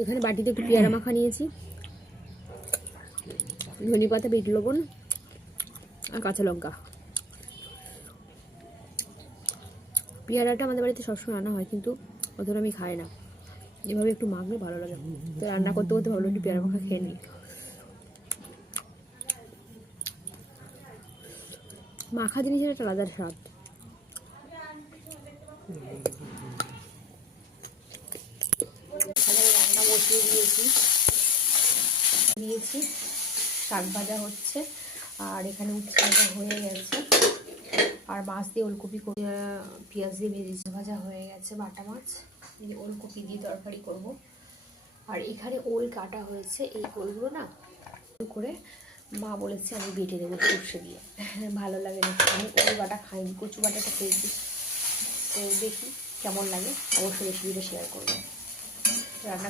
এখানে বাটিতে একটু পেয়ারা মাখা নিয়েছি, ধনে পাতা, বিট লবণ আর কাঁচা লঙ্কা। পেয়ারাটা আমাদের বাড়িতে সবসময় রান্না হয়, কিন্তু অতটা আমি খাই না। এভাবে একটু মাখলে ভালো লাগে, তো রান্না করতে করতে ভালো একটু পেয়ারা মাখা খেয়ে নিই। মাখা জিনিসের একটা আলাদা স্বাদ। এখানে রান্না বসিয়ে দিয়েছি, শাক ভাজা হচ্ছে, আর এখানে উচ্ছে ভাজা হয়ে গেছে, আর মাছ দিয়ে ওলকপি পেঁয়াজ দিয়ে ভেজে ভাজা হয়ে গেছে, বাটা মাছ। ওলকপি দিয়ে তরকারি করব। আর এখানে ওল কাটা হয়েছে, এই ওলগুলো না করে মা বলেছে আমি বেটে দেবো সর্ষে দিয়ে, ভালো লাগে না। আমি ওল বাটা খাইনি, কচু বাটাটা খেয়েছি, তো দেখি কেমন লাগে। অবশ্যই রেসিপিটা শেয়ার করবো। রান্না